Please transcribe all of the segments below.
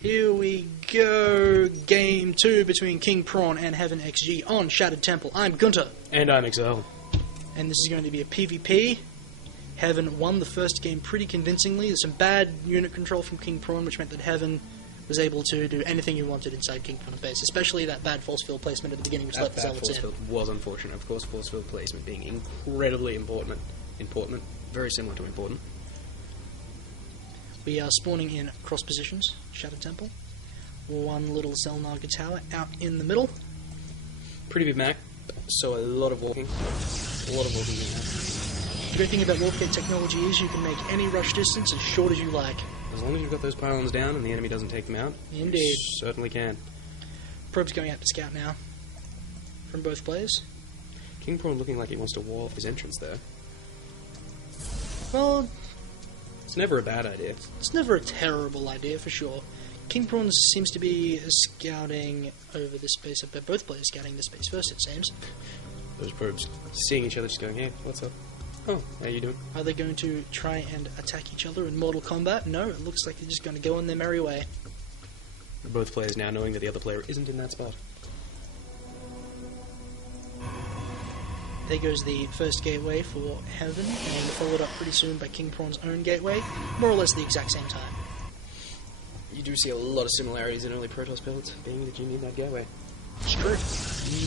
Here we go. Game 2 between Kingprawn and HeaVeNxG on Shattered Temple. I'm Gunther. And I'm Excel. And this is going to be a PvP. Heaven won the first game pretty convincingly. There's some bad unit control from Kingprawn, which meant that Heaven was able to do anything he wanted inside Kingprawn's base, especially that bad force field placement at the beginning, which let the Zealots in. That force field was unfortunate. Of course, force field placement being incredibly important. Very similar to important. We are spawning in cross positions, Shattered Temple. One little Zelnaga tower out in the middle. Pretty big map, so a lot of walking. A lot of walking in there. The great thing about Warpgate technology is you can make any rush distance as short as you like. As long as you've got those pylons down and the enemy doesn't take them out. Indeed. You certainly can. Probe's going out to scout now. From both players. Kingprawn looking like he wants to wall off his entrance there. Well, it's never a bad idea. It's never a terrible idea, for sure. Kingprawn seems to be scouting over this space. Both players scouting this space first, it seems. Those probes seeing each other just going, hey, what's up? Oh, how you doing? Are they going to try and attack each other in Mortal Kombat? No, it looks like they're just going to go on their merry way. Both players now knowing that the other player isn't in that spot. There goes the first gateway for Heaven, and followed up pretty soon by Kingprawn's own gateway, more or less the exact same time. You do see a lot of similarities in early Protoss builds, being that you need that gateway. It's true.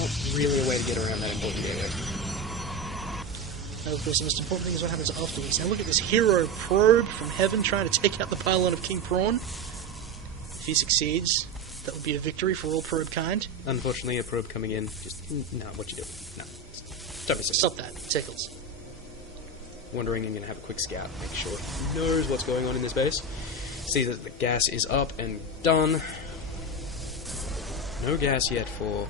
Not really a way to get around that important gateway. Now, of course, the most important thing is what happens afterwards. Now look at this hero probe from Heaven trying to take out the pylon of Kingprawn. If he succeeds, that would be a victory for all probe kind. Unfortunately, a probe coming in, just, no, what you do? No. Don't be silly. Stop that. It tickles. Wondering, I'm going to have a quick scout, make sure he knows what's going on in this base. See that the gas is up and done. No gas yet for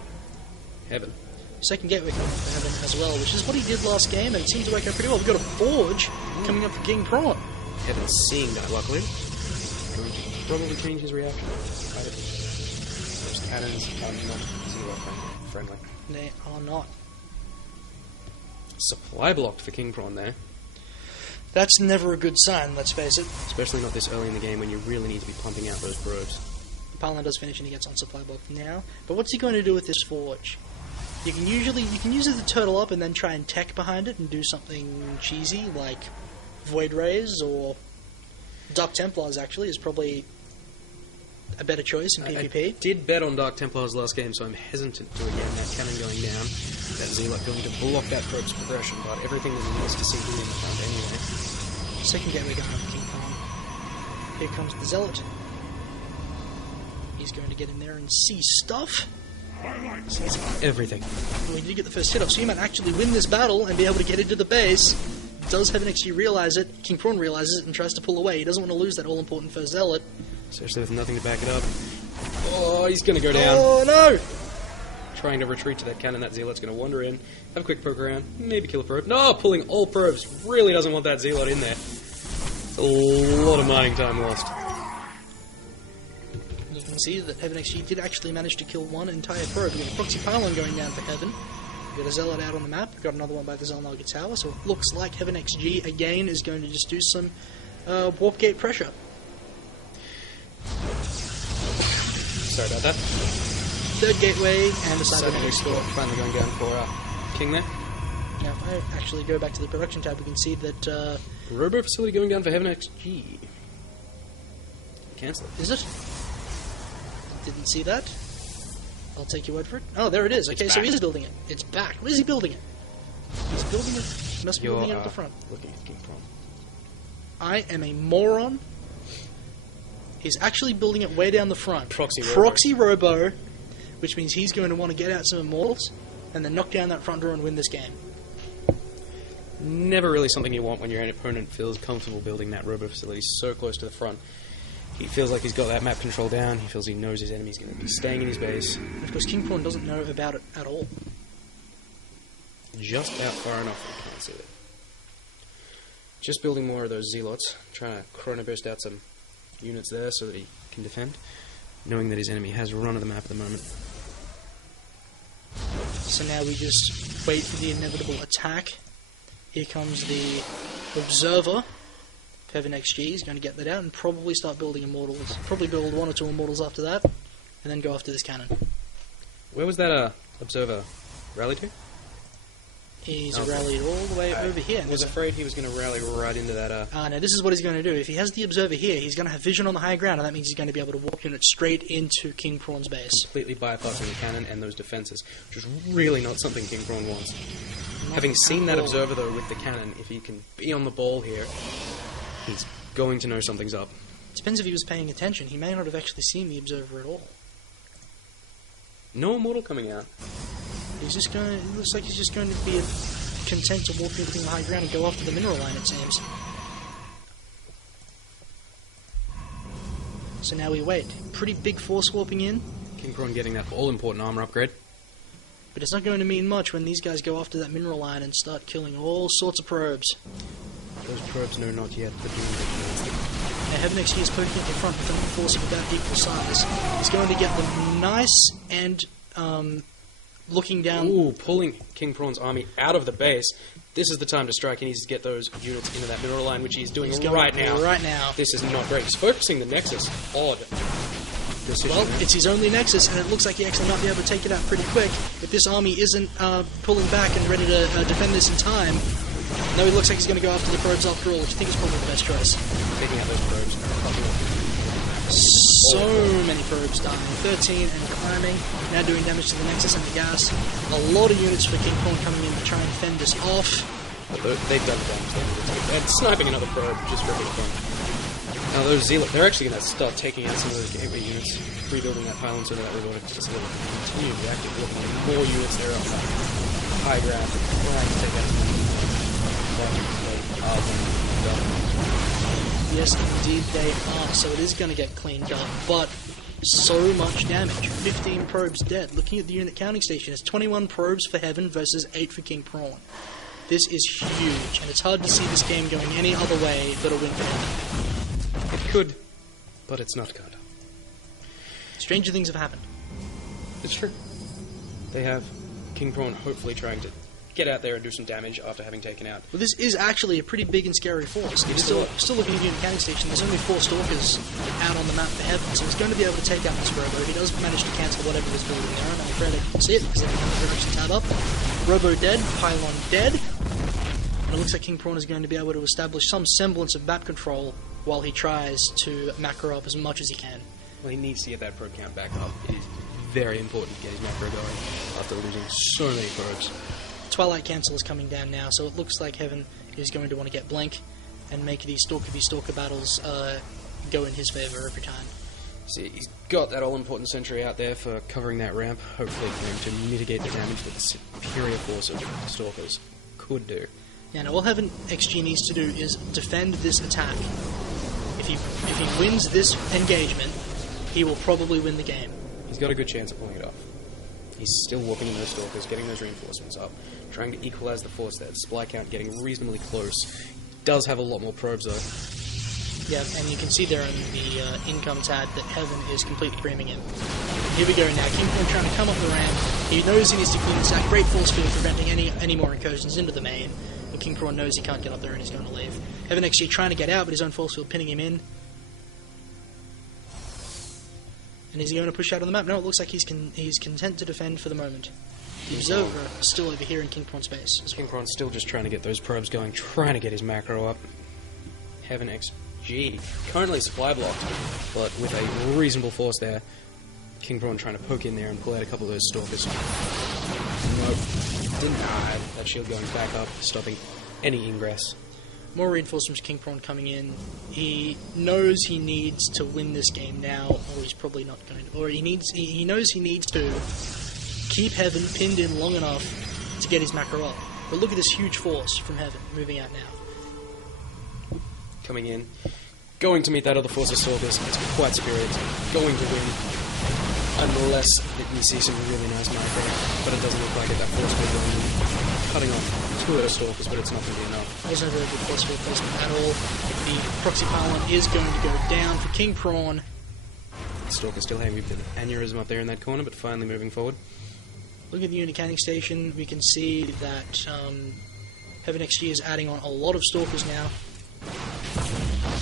Heaven. Second gateway coming for Heaven as well, which is what he did last game, and it seemed to work out pretty well. We've got a Forge coming up for Kingprawn. Heaven seeing that, luckily. Going to probably change his reaction. Those cannons are not zero-friendly. They are not. Supply blocked for Kingprawn there. That's never a good sign, let's face it. Especially not this early in the game when you really need to be pumping out those probes. The pylon does finish and he gets on supply block now. But what's he going to do with this Forge? You can use it to turtle up and then try and tech behind it and do something cheesy like Void Rays or Dark Templars. Actually, is probably a better choice in PvP. I did bet on Dark Templars last game, so I'm hesitant to again that cannon going down, that Zealot going to block that probe's progression. But everything that he needs to see in the front anyway. Second gateway going up for Kingprawn. Here comes the Zealot. He's going to get in there and see stuff. Everything. Well, he did get the first hit off, so he might actually win this battle and be able to get into the base. Does HeaVeNxG realize it? Kingprawn realizes it and tries to pull away. He doesn't want to lose that all-important first Zealot. Especially with nothing to back it up. Oh, he's going to go down. Oh, no! Trying to retreat to that cannon. That Zealot's going to wander in, have a quick poke around, maybe kill a probe. No, pulling all probes. Really doesn't want that Zealot in there. It's a lot of mining time lost. You can see that HeaVeNxG did actually manage to kill one entire probe. We've got a proxy pylon going down for Heaven. We've got a Zealot out on the map. We've got another one by the Zelnaga tower. So it looks like HeaVeNxG again is going to just do some warp gate pressure. Sorry about that. Third gateway and a cybernetic store. Finally going down for King there. Now, if I actually go back to the production tab, we can see that... Robo facility going down for HeaVeNxG. Cancel it. Is it? Didn't see that. I'll take your word for it. Oh, there it is. Okay, so he is building it. It's back. What is he building it? He's building it. He must be building it at the front. Looking at Kingprawn. I am a moron. He's actually building it way down the front. Proxy Robo, which means he's going to want to get out some Immortals and then knock down that front door and win this game. Never really something you want when your opponent feels comfortable building that Robo facility so close to the front. He feels like he's got that map control down. He feels he knows his enemy's going to be staying in his base. And of course, Kingprawn doesn't know about it at all. Just out far enough that he can't see it. Just building more of those Zealots, trying to chrono burst out some units there so that he can defend, knowing that his enemy has run of the map at the moment. So now we just wait for the inevitable attack. Here comes the Observer. HeaVeNxG is going to get that out and probably start building Immortals. Probably build 1 or 2 Immortals after that, and then go after this cannon. Where was that observer rally to? He's rallied all the way over here. I was afraid he was going to rally right into that... No, this is what he's going to do. If he has the observer here, he's going to have vision on the high ground, and that means he's going to be able to walk units straight into Kingprawn's base. Completely bypassing the cannon and those defences, which is really not something Kingprawn wants. Having seen that observer, though, with the cannon, if he can be on the ball here, he's going to know something's up. Depends if he was paying attention. He may not have actually seen the observer at all. No Immortal coming out. He's just going to... It looks like he's just going to be content to walk everything the high ground and go after the mineral line, it seems. So now we wait. Pretty big force warping in. Kingprawn getting that all-important armor upgrade. But it's not going to mean much when these guys go after that mineral line and start killing all sorts of probes. Those probes know not yet the doom. Now HeaVeNxG is poking at the front with a force of about equal size. He's going to get them nice and looking down. Ooh, pulling Kingprawn's army out of the base. This is the time to strike. He needs to get those units into that mineral line, which he's doing right now. Right now. This is not great. He's focusing the Nexus. Odd decision. Well, it's his only Nexus, and it looks like he actually might be able to take it out pretty quick. If this army isn't pulling back and ready to defend this in time, no, it looks like he's going to go after the probes after all, which I think is probably the best choice. Taking out those probes. So many probes dying. 13 and climbing. Now doing damage to the Nexus and the gas. A lot of units for Kingprawn coming in to try and fend this off. But they've done the damage they need to take. And sniping another probe just for a bit of fun. Now those Zealots, they're actually going to start taking out some of those gateway units, rebuilding that pylon so that we're going to just continue to active looking at more units there on that high ground. Trying to take out Yes, indeed they are. So it is going to get cleaned up, but so much damage. 15 probes dead. Looking at the unit counting station, it's 21 probes for Heaven versus 8 for Kingprawn. This is huge, and it's hard to see this game going any other way but a win for Heaven. It could, but it's not good. Stranger things have happened. It's true. They have Kingprawn hopefully trying to get out there and do some damage after having taken out. Well, this is actually a pretty big and scary force. Still looking at the unit counting station, there's only 4 Stalkers out on the map for Heaven, so he's going to be able to take out this Robo. He does manage to cancel whatever was building there, and I'm afraid I can see it because everything very much tab up. Robo dead, Pylon dead, and it looks like Kingprawn is going to be able to establish some semblance of map control while he tries to macro up as much as he can. Well, he needs to get that probe count back up. It is very important to get his macro going after losing so many probes. Twilight Cancel is coming down now, so it looks like Heaven is going to want to get Blank and make these Stalker v Stalker battles go in his favour every time. See, he's got that all-important sentry out there for covering that ramp, hopefully for him to mitigate the damage that the superior force of Stalkers could do. Yeah, now all HeaVeNxG needs to do is defend this attack. If he wins this engagement, he will probably win the game. He's got a good chance of pulling it off. He's still walking in those Stalkers, getting those reinforcements up, trying to equalize the force there. The supply count getting reasonably close. Does have a lot more probes though. Yeah, and you can see there on the income tab that Heaven is completely creaming him. Here we go now. Kingprawn trying to come up the ramp. He knows he needs to clean this out. Great force field preventing any more incursions into the main. But Kingprawn knows he can't get up there and he's going to leave. HeaVeNxG trying to get out, but his own force field pinning him in. And is he going to push out on the map? No, it looks like he's content to defend for the moment. The Observer is still over here in Kingprawn's base as well. Kingprawn's still just trying to get those probes going, trying to get his macro up. HeaVeNxG currently supply blocked, but with a reasonable force there. Kingprawn trying to poke in there and pull out a couple of those Stalkers. Nope. Denied. That shield going back up, stopping any ingress. More reinforcements, Kingprawn coming in. He knows he needs to win this game now, or he's probably not going to. Or he knows he needs to keep Heaven pinned in long enough to get his macro up. But look at this huge force from Heaven moving out now. Coming in, going to meet that other force of Stalkers. It's quite superior. It's going to win, unless we see some really nice macro. But it doesn't look like it. That force will go in, cutting off 2 of those Stalkers, but it's not going to be enough. There's no very good force field placement at all. The proxy pylon is going to go down for Kingprawn. Stalker still having an aneurysm up there in that corner, but finally moving forward. Looking at the unit counting station, we can see that HeaVeNxG is adding on a lot of Stalkers now.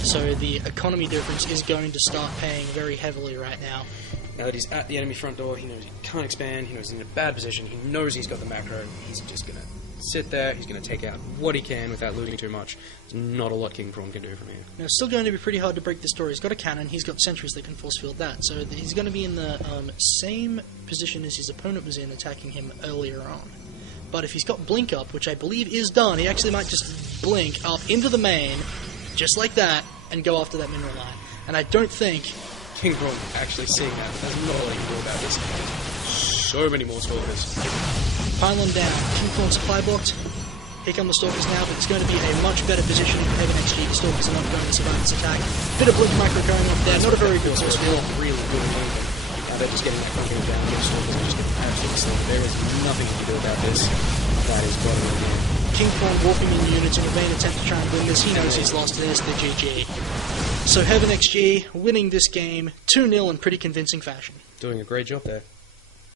So the economy difference is going to start paying very heavily right now. Now that he's at the enemy front door, he knows he can't expand, he knows he's in a bad position, he knows he's got the macro, he's just going to sit there, he's going to take out what he can without losing too much. There's not a lot Kingprawn can do from here. Now, it's still going to be pretty hard to break this door. He's got a cannon, he's got sentries that can force field that, so he's going to be in the same position as his opponent was in attacking him earlier on. But if he's got blink up, which I believe is done, he actually might just blink up into the main, just like that, and go after that mineral line. And I don't think Kingprawn actually seeing that, there's not a lot you can do about this. So many more stalkers. pylon down. Kingprawn supply blocked. Here come the Stalkers now, but it's going to be a much better positioning for HeaVeNxG. The Stalkers are not going to survive this attack. Bit of blink micro going off there, not a very good source field. Really good at the moment. Now they're just getting that content down, the Stalkers are just getting absolutely slaughtered. There is nothing you can do about this. That is bottom again. Kingprawn warping in units in a vain attempt to try and win this. He knows he's lost. There's the GG. So HeaVeNxG winning this game 2-0 in pretty convincing fashion. Doing a great job there.